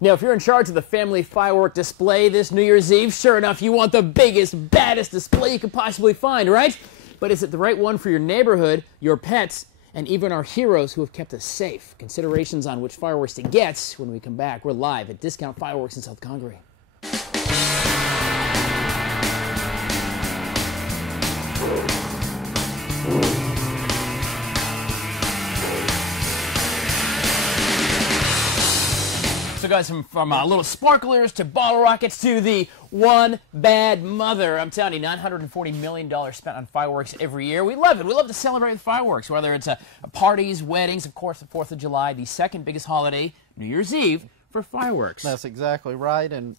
Now, if you're in charge of the family firework display this New Year's Eve, sure enough, you want the biggest, baddest display you could possibly find, right? But is it the right one for your neighborhood, your pets, and even our heroes who have kept us safe? Considerations on which fireworks to get when we come back. We're live at Discount Fireworks in South Congaree. So guys, from little sparklers to bottle rockets to the one bad mother, I'm telling you, $940 million spent on fireworks every year. We love it. We love to celebrate with fireworks, whether it's parties, weddings, of course, the 4th of July, the second biggest holiday, New Year's Eve, for fireworks. That's exactly right. And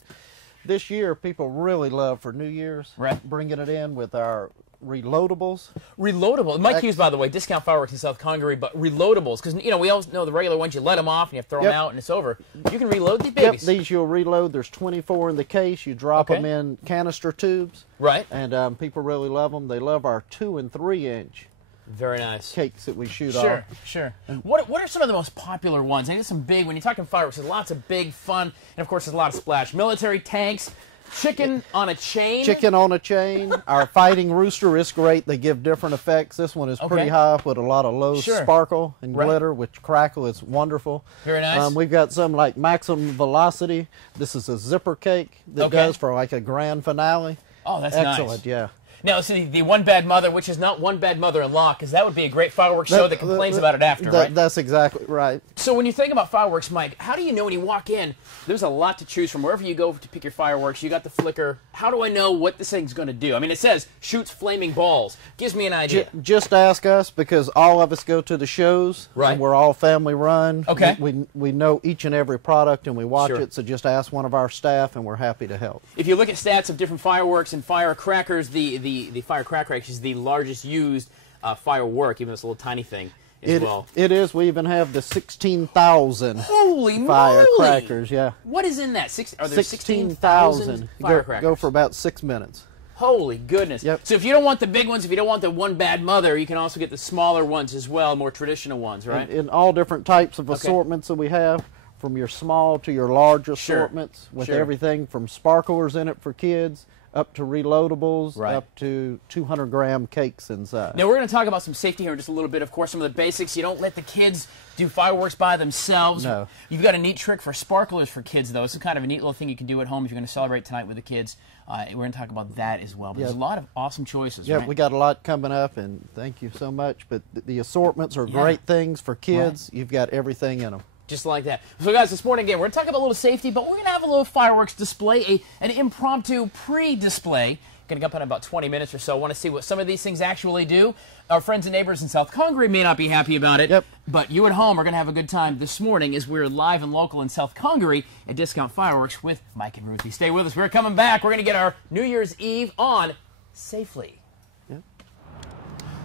this year, people really love for New Year's, bringing it in with our reloadables. Reloadable. Mike Hughes, by the way, Discount Fireworks in South Congaree, but reloadables, because, you know, we all know the regular ones, you let them off and you have to throw them out and it's over. You can reload these babies. Yep, these you'll reload. There's 24 in the case. You drop them in canister tubes. Right. And people really love them. They love our 2- and 3-inch very nice cakes that we shoot off. Sure, sure. What are some of the most popular ones? I think some big, when you're talking fireworks, there's lots of big fun, and of course there's a lot of splash. Military tanks, chicken on a chain. Chicken on a chain. Our fighting rooster is great. They give different effects. This one is pretty high with a lot of low sparkle and glitter, which crackle. It's wonderful. Very nice. We've got some like maximum velocity. This is a zipper cake that does for like a grand finale. Oh, that's excellent. Nice. Yeah. Now, see, the one bad mother, which is not one bad mother-in-law, because that would be a great fireworks show that complains about it after, right? That's exactly right. So when you think about fireworks, Mike, how do you know when you walk in, there's a lot to choose from. Wherever you go to pick your fireworks, you got the flicker. How do I know what this thing's going to do? I mean, it says, shoots flaming balls. Gives me an idea. Just ask us, because all of us go to the shows. Right. And we're all family-run. Okay. We know each and every product, and we watch it, so just ask one of our staff, and we're happy to help. If you look at stats of different fireworks and firecrackers, the firecracker is the largest used firework, even though it's a little tiny thing as well. It is. We even have the 16,000 firecrackers. Yeah. What is in that? Are there 16,000 firecrackers? Go for about 6 minutes. Holy goodness. Yep. So if you don't want the big ones, if you don't want the one bad mother, you can also get the smaller ones as well, more traditional ones, right? In all different types of assortments that we have, from your small to your large assortments, with everything from sparklers in it for kids, up to reloadables, up to 200-gram cakes inside. Now, we're going to talk about some safety here in just a little bit. Of course, some of the basics. You don't let the kids do fireworks by themselves. No. You've got a neat trick for sparklers for kids, though. It's kind of a neat little thing you can do at home if you're going to celebrate tonight with the kids. We're going to talk about that as well. But there's a lot of awesome choices, right? We got a lot coming up, and thank you so much. But the assortments are great things for kids. You've got everything in them. Just like that. So guys, this morning again, we're going to talk about a little safety, but we're going to have a little fireworks display, an impromptu pre-display. Going to come up in about 20 minutes or so. I want to see what some of these things actually do. Our friends and neighbors in South Congaree may not be happy about it, but you at home are going to have a good time this morning as we're live and local in South Congaree at Discount Fireworks with Mike and Ruthie. Stay with us. We're coming back. We're going to get our New Year's Eve on safely.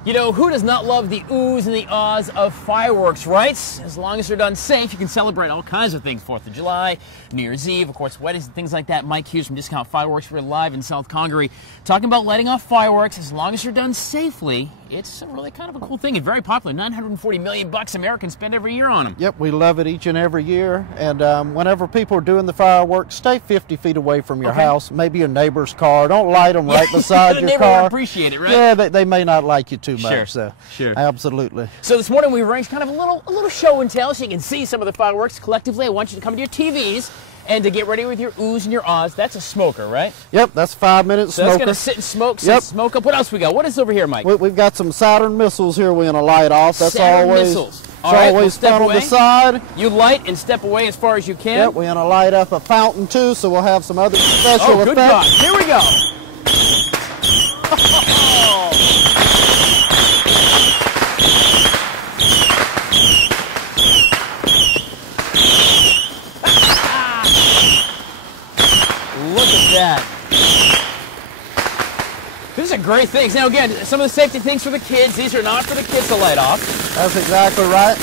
You know, who does not love the oohs and the ahs of fireworks, right? As long as they're done safe, you can celebrate all kinds of things. 4th of July, New Year's Eve, of course, weddings and things like that. Mike Hughes from Discount Fireworks. We're live in South Congaree talking about letting off fireworks. As long as they're done safely, it's really kind of a cool thing and very popular. $940 million Americans spend every year on them. Yep, we love it each and every year. And whenever people are doing the fireworks, stay 50 feet away from your house, maybe your neighbor's car. Don't light them right beside your car. The neighbor won't appreciate it, right? Yeah, they may not like you too much. Sure. Absolutely. So this morning we arranged kind of a little show and tell so you can see some of the fireworks collectively. I want you to come to your TVs and to get ready with your oohs and your ahs. That's a smoker, right? Yep, that's 5 minutes smoker. So that's going to sit and smoke, smoke up. What else we got? What is over here, Mike? We've got some Saturn missiles here we're going to light off. That's missiles. All right, always fun on the side. You light and step away as far as you can. Yep, we're going to light up a fountain too, so we'll have some other special effects. Good God. Here we go. Look at that. These are great things. Now again, some of the safety things for the kids. These are not for the kids to light off. That's exactly right.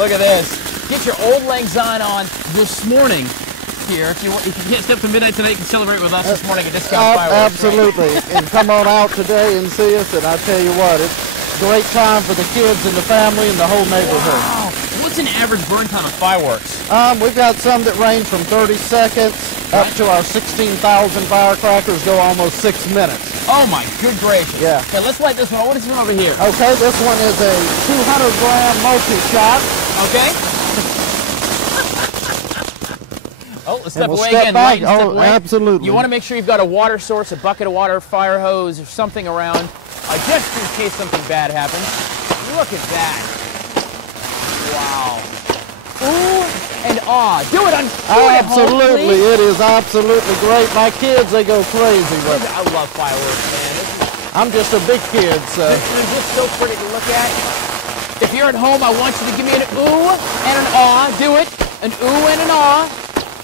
Look at this. Get your Old Lang Syne on this morning here. If you can't stay up to midnight tonight, you can celebrate with us this morning at Discount Fireworks. Absolutely. And come on out today and see us. And I tell you what, it's a great time for the kids and the family and the whole neighborhood. Wow. Look What's an average burn time of fireworks? We've got some that range from 30 seconds up to our 16,000 firecrackers go almost 6 minutes. Oh my good gracious. Yeah. Okay, let's light this one. What is this one over here? Okay, this one is a 200-gram multi-shot. Okay. Oh, let's step away step again. Back. Light, step oh, away. absolutely. You want to make sure you've got a water source, a bucket of water, fire hose, or something around, just in case something bad happens. Look at that. Wow. Ooh and ah. Do it on Absolutely. It is absolutely great. My kids, they go crazy with it. I love fireworks, man. I'm just a big kid, so. They're just so pretty to look at. If you're at home, I want you to give me an ooh and an ah. Do it. An ooh and an ah.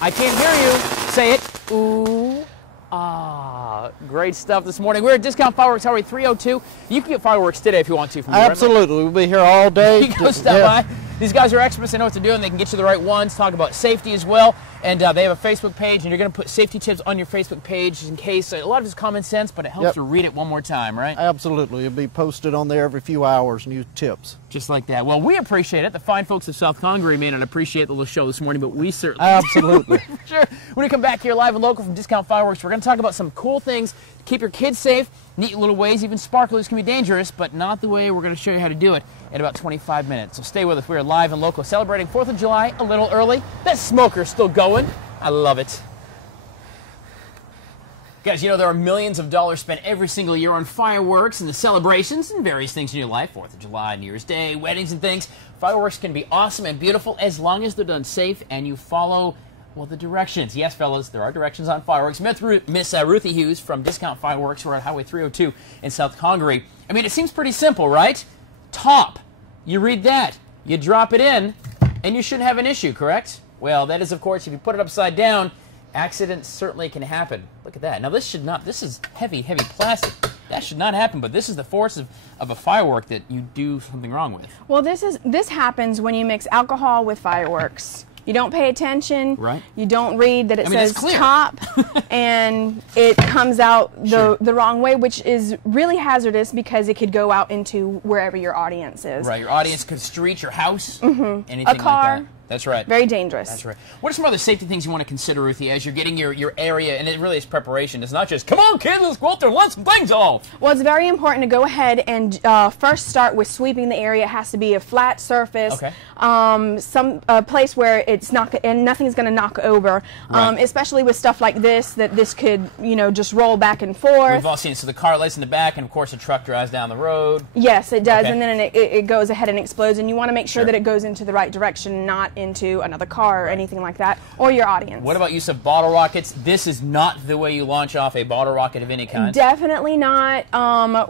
I can't hear you. Say it. Ooh, ah. Great stuff this morning. We're at Discount Fireworks Highway 302. You can get fireworks today if you want to. From Absolutely. We'll be here all day. You go stop by. These guys are experts. They know what they're doing. They can get you the right ones. Talk about safety as well. And they have a Facebook page, and you're going to put safety tips on your Facebook page in case. A lot of it's common sense, but it helps to read it one more time, right? Absolutely. It'll be posted on there every few hours, new tips. Just like that. Well, we appreciate it. The fine folks of South Congaree may not appreciate the little show this morning, but we certainly Absolutely. do. Sure. When we come back here live and local from Discount Fireworks, we're going to talk about some cool things to keep your kids safe, neat little ways. Even sparklers can be dangerous, but not the way we're going to show you how to do it in about 25 minutes. So stay with us. We're live and local, celebrating 4th of July a little early. That smoker's still going. I love it. Guys, you know there are millions of dollars spent every single year on fireworks and the celebrations and various things in your life. 4th of July, New Year's Day, weddings and things. Fireworks can be awesome and beautiful as long as they're done safe and you follow, well, the directions. Yes, fellas, there are directions on fireworks. Miss Ruthie Hughes from Discount Fireworks. We're at Highway 302 in South Congaree. I mean, it seems pretty simple, right? Top. You read that. You drop it in, and you shouldn't have an issue, correct? Well, that is, of course, if you put it upside down, accidents certainly can happen. Look at that. Now, this should not, this is heavy, heavy plastic. That should not happen, but this is the force of a firework that you do something wrong with. Well, this happens when you mix alcohol with fireworks. You don't pay attention. Right. You don't read that it says top, and it comes out the wrong way, which is really hazardous because it could go out into wherever your audience is. Right. Your audience could street your house, anything a car. like that. That's right. Very dangerous. That's right. What are some other safety things you want to consider, Ruthie, as you're getting your area, and it really is preparation. It's not just, come on, kids, let's go out there and let some things off. Well, it's very important to go ahead and first start with sweeping the area. It has to be a flat surface, some place where it's not, and nothing's going to knock over, especially with stuff like this, that this could, you know, just roll back and forth. We've all seen it. So the car lights in the back, and of course, a truck drives down the road. Yes, it does, and then it goes ahead and explodes, and you want to make sure that it goes into the right direction, not into another car or anything like that, or your audience. What about use of bottle rockets? This is not the way you launch off a bottle rocket of any kind. Definitely not.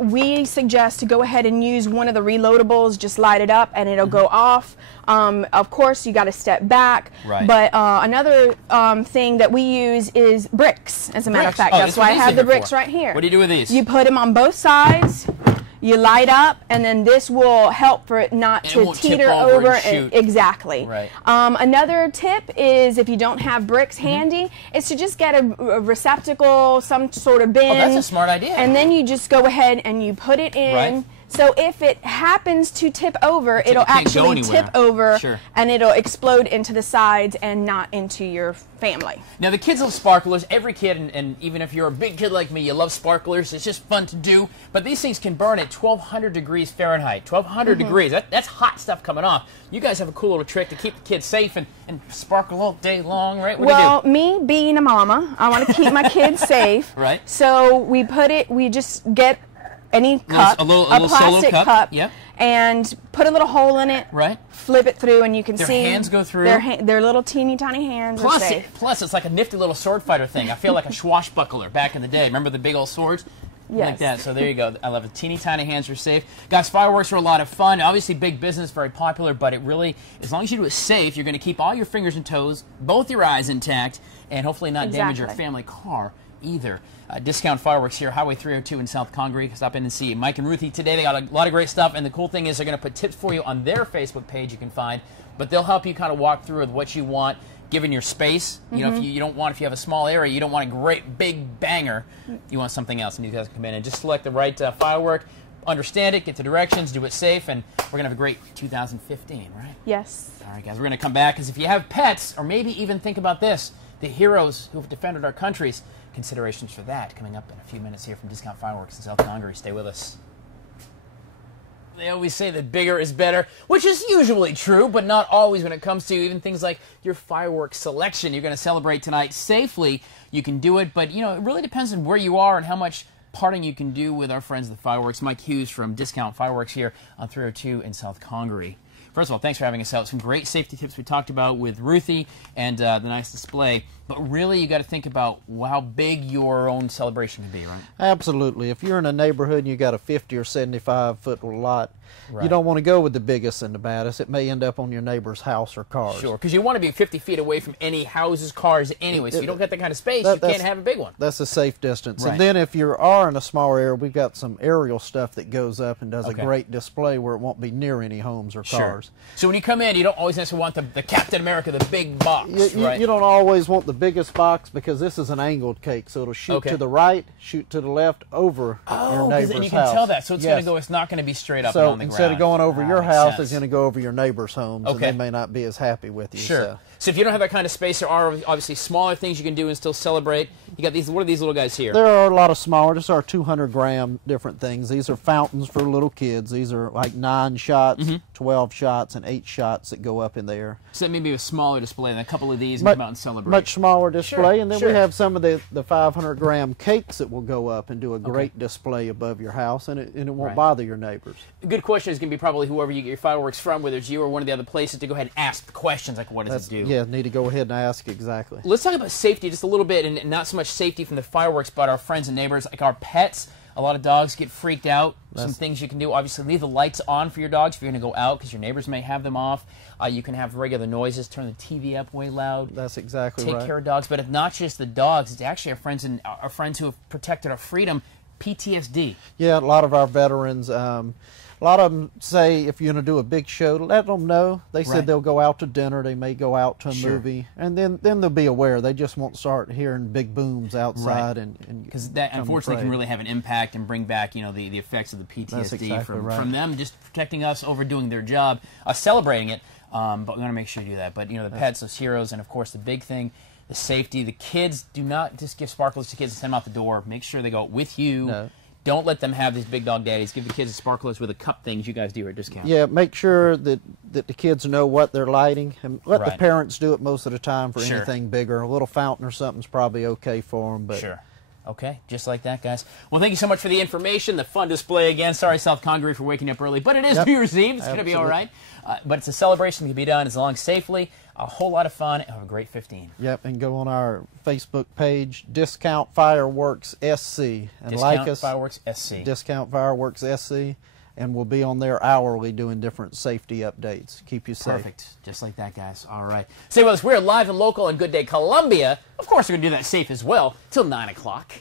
We suggest to go ahead and use one of the reloadables, just light it up and it'll go off. Of course, you got to step back. Right. But another thing that we use is bricks, as a matter of fact. That's why I have the bricks right here. What do you do with these? You put them on both sides. You light up, and then this will help for it not to teeter over. Exactly. Right. Another tip is if you don't have bricks handy, is to just get a receptacle, some sort of bin. Oh, that's a smart idea. And then you just go ahead and you put it in. Right. So if it happens to tip over, it'll actually tip over and it'll explode into the sides and not into your family. Now the kids love sparklers. Every kid, and even if you're a big kid like me, you love sparklers. It's just fun to do. But these things can burn at 1,200 degrees Fahrenheit. 1,200 degrees. That's hot stuff coming off. You guys have a cool little trick to keep the kids safe and sparkle all day long, right? What do you do? Me being a mama, I want to keep my kids safe. Right. So we just get any cup, a plastic solo cup, and put a little hole in it. Right. Flip it through, and you can see their hands go through. Their little teeny tiny hands are safe. Plus, it's like a nifty little sword fighter thing. I feel like a swashbuckler back in the day. Remember the big old swords? Yes. Like that. So there you go. I love it. Teeny tiny hands are safe. Guys, fireworks are a lot of fun. Obviously, big business, very popular, but it really, as long as you do it safe, you're going to keep all your fingers and toes, both your eyes intact, and hopefully not damage your family car either. Discount Fireworks here, Highway 302 in South Congaree. Stop in and see Mike and Ruthie today. They got a lot of great stuff, and the cool thing is they're going to put tips for you on their Facebook page you can find, but they'll help you kind of walk through with what you want, given your space. You know, if you don't want, if you have a small area, you don't want a great big banger, you want something else, and you guys can come in and just select the right firework. understand it, get the directions, do it safe, and we're going to have a great 2015, right? Yes. All right, guys, we're going to come back, because if you have pets, or maybe even think about this, the heroes who have defended our countries, considerations for that coming up in a few minutes here from Discount Fireworks in South Congaree. Stay with us. They always say that bigger is better, which is usually true, but not always when it comes to even things like your fireworks selection. You're going to celebrate tonight safely. You can do it, but, you know, it really depends on where you are and how much parting you can do with our friends at the Fireworks. Mike Hughes from Discount Fireworks here on 302 in South Congaree. First of all, thanks for having us out. Some great safety tips we talked about with Ruthie and the nice display. But really, you got to think about how big your own celebration can be, right? Absolutely. If you're in a neighborhood and you got a 50 or 75-foot lot, right, you don't want to go with the biggest and the baddest. It may end up on your neighbor's house or cars. Sure, because you want to be 50 feet away from any houses, cars anyway. So if you don't get that kind of space, you can't have a big one. That's a safe distance. Right. And then if you are in a smaller area, we've got some aerial stuff that goes up and does a great display where it won't be near any homes or cars. Sure. So when you come in, you don't always necessarily want the Captain America, the big box, right? You don't always want the biggest box, because this is an angled cake, so it'll shoot to the right, shoot to the left, over your neighbor's house. And you can tell that, so it's going to go. It's not going to be straight up and on the ground. So instead of going over your house, it's going to go over your neighbor's homes, and they may not be as happy with you. Sure. So if you don't have that kind of space, there are obviously smaller things you can do and still celebrate. You got these. What are these little guys here? There are a lot of smaller. Just our 200-gram different things. These are fountains for little kids. These are like 9 shots, 12 shots, and 8 shots that go up in there. So that may be a smaller display than a couple of these and come out and celebrate. Much smaller display, and then we have some of the 500-gram cakes that will go up and do a great display above your house, and it won't bother your neighbors. A good question is going to be probably whoever you get your fireworks from, whether it's you or one of the other places, to go ahead and ask the questions like, what does it do? Yeah, need to go ahead and ask exactly. Let's talk about safety just a little bit, and not so much safety from the fireworks, but our friends and neighbors, like our pets. A lot of dogs get freaked out. Some things you can do, obviously, leave the lights on for your dogs if you're going to go out, because your neighbors may have them off. You can have regular noises, turn the TV up way loud. That's exactly right. Take care of dogs, but it's not just the dogs. It's actually our friends who have protected our freedom, PTSD. Yeah, a lot of our veterans, a lot of them say if you're going to do a big show, let them know. They said they'll go out to dinner, they may go out to a movie, and then they'll be aware. They just won't start hearing big booms outside. Because that unfortunately can really have an impact and bring back, you know, the effects of the PTSD from them just protecting us, overdoing their job, celebrating it, but we want to make sure you do that. But, you know, the pets, those heroes, and of course the big thing, the safety. The kids, do not just give sparklers to kids and send them out the door. Make sure they go with you. No. Don't let them have these big dog daddies. Give the kids the sparklers with the cup things you guys do at Discount. Yeah, make sure that the kids know what they're lighting, and let the parents do it most of the time for anything bigger. A little fountain or something's probably okay for them. But Okay, just like that, guys. Well, thank you so much for the information, the fun display again. Sorry, South Congaree, for waking up early, but it is New Year's Eve. It's going to be all right. But it's a celebration that can be done as long as safely. A whole lot of fun. Have a great 15. Yep, and go on our Facebook page, Discount Fireworks SC, and like us. Fireworks SC. Discount Fireworks SC, and we'll be on there hourly doing different safety updates. Keep you safe. Perfect. Just like that, guys. All right. Stay with us. We're live and local in Good Day, Columbia. Of course, we're going to do that safe as well till 9 o'clock.